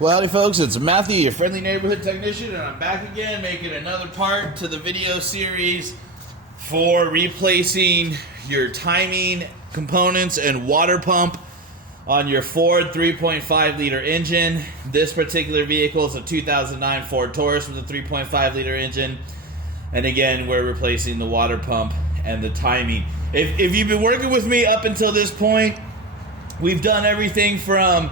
Well, howdy folks, it's Matthew, your friendly neighborhood technician, and I'm back again making another part to the video series for replacing your timing components and water pump on your Ford 3.5 liter engine. This particular vehicle is a 2009 Ford Taurus with a 3.5 liter engine, and again we're replacing the water pump and the timing. If you've been working with me up until this point, we've done everything from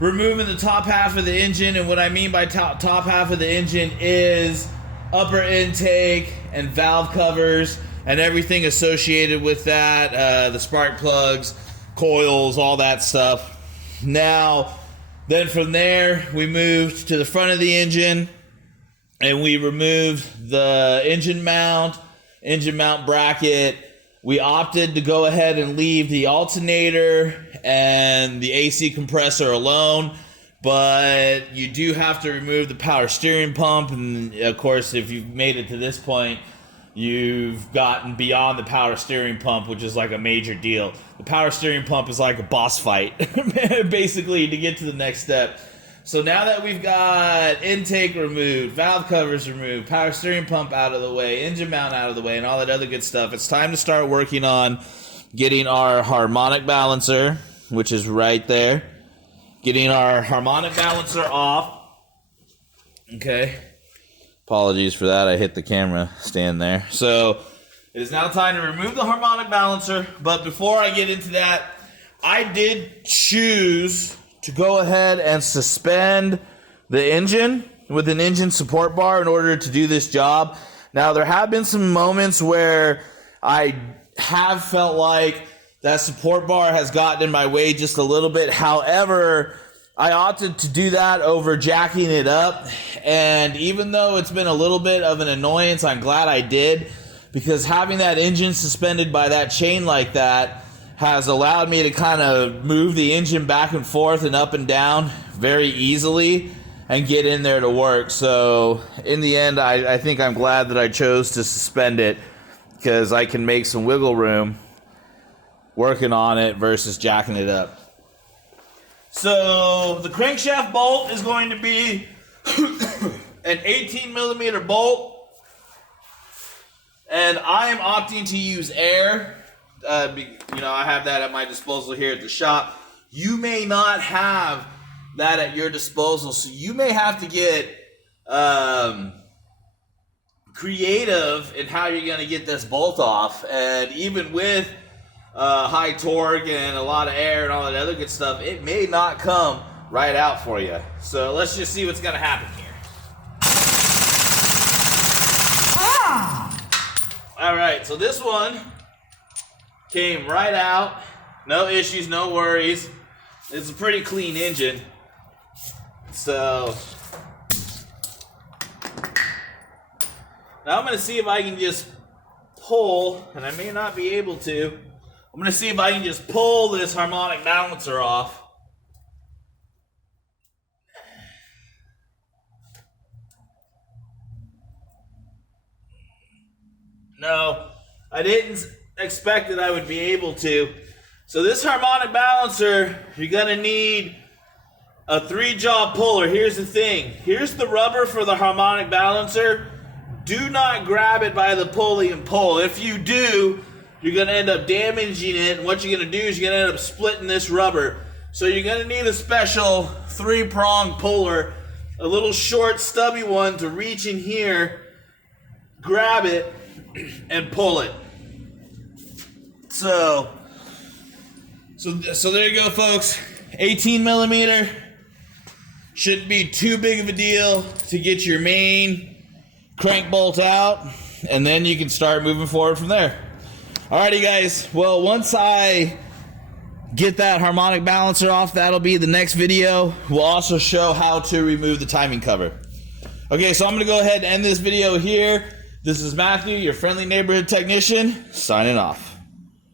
removing the top half of the engine, and what I mean by top half of the engine is upper intake and valve covers and everything associated with that, the spark plugs, coils, all that stuff. Now, then from there, we moved to the front of the engine, and we removed the engine mount bracket. We opted to go ahead and leave the alternator and the AC compressor alone, but you do have to remove the power steering pump, and of course, if you've made it to this point, you've gotten beyond the power steering pump, which is like a major deal. The power steering pump is like a boss fight, basically, to get to the next step. So now that we've got intake removed, valve covers removed, power steering pump out of the way, engine mount out of the way, and all that other good stuff, it's time to start working on getting our harmonic balancer, which is right there. Getting our harmonic balancer off. Okay. Apologies for that. I hit the camera stand there. So it is now time to remove the harmonic balancer. But before I get into that, I did choose to go ahead and suspend the engine with an engine support bar in order to do this job. Now, there have been some moments where I have felt like that support bar has gotten in my way just a little bit. However, I opted to do that over jacking it up. And even though it's been a little bit of an annoyance, I'm glad I did, because having that engine suspended by that chain like that has allowed me to kind of move the engine back and forth and up and down very easily and get in there to work. So in the end, I think I'm glad that I chose to suspend it, because I can make some wiggle room working on it versus jacking it up. So the crankshaft bolt is going to be an 18 millimeter bolt, and I am opting to use air. I have that at my disposal here at the shop. You may not have that at your disposal, so you may have to get creative in how you're going to get this bolt off. And even with high torque and a lot of air and all that other good stuff, it may not come right out for you. So let's just see what's going to happen here. All right, so this one came right out. No issues, no worries. It's a pretty clean engine. So now I'm going to see if I can just pull, and I may not be able to. I'm going to see if I can just pull this harmonic balancer off. No, I didn't expect that I would be able to. So this harmonic balancer, you're going to need a 3-jaw puller. Here's the thing. Here's the rubber for the harmonic balancer. Do not grab it by the pulley and pull. If you do, you're going to end up damaging it, and what you're going to do is you're going to end up splitting this rubber. So you're going to need a special 3-prong puller, a little short stubby one to reach in here, grab it, and pull it. So there you go, folks. 18 millimeter. Shouldn't be too big of a deal to get your main crank bolt out, and then you can start moving forward from there. Alrighty, guys. Well, once I get that harmonic balancer off, that'll be the next video. We'll also show how to remove the timing cover. Okay, so I'm going to go ahead and end this video here. This is Matthew, your friendly neighborhood technician, signing off.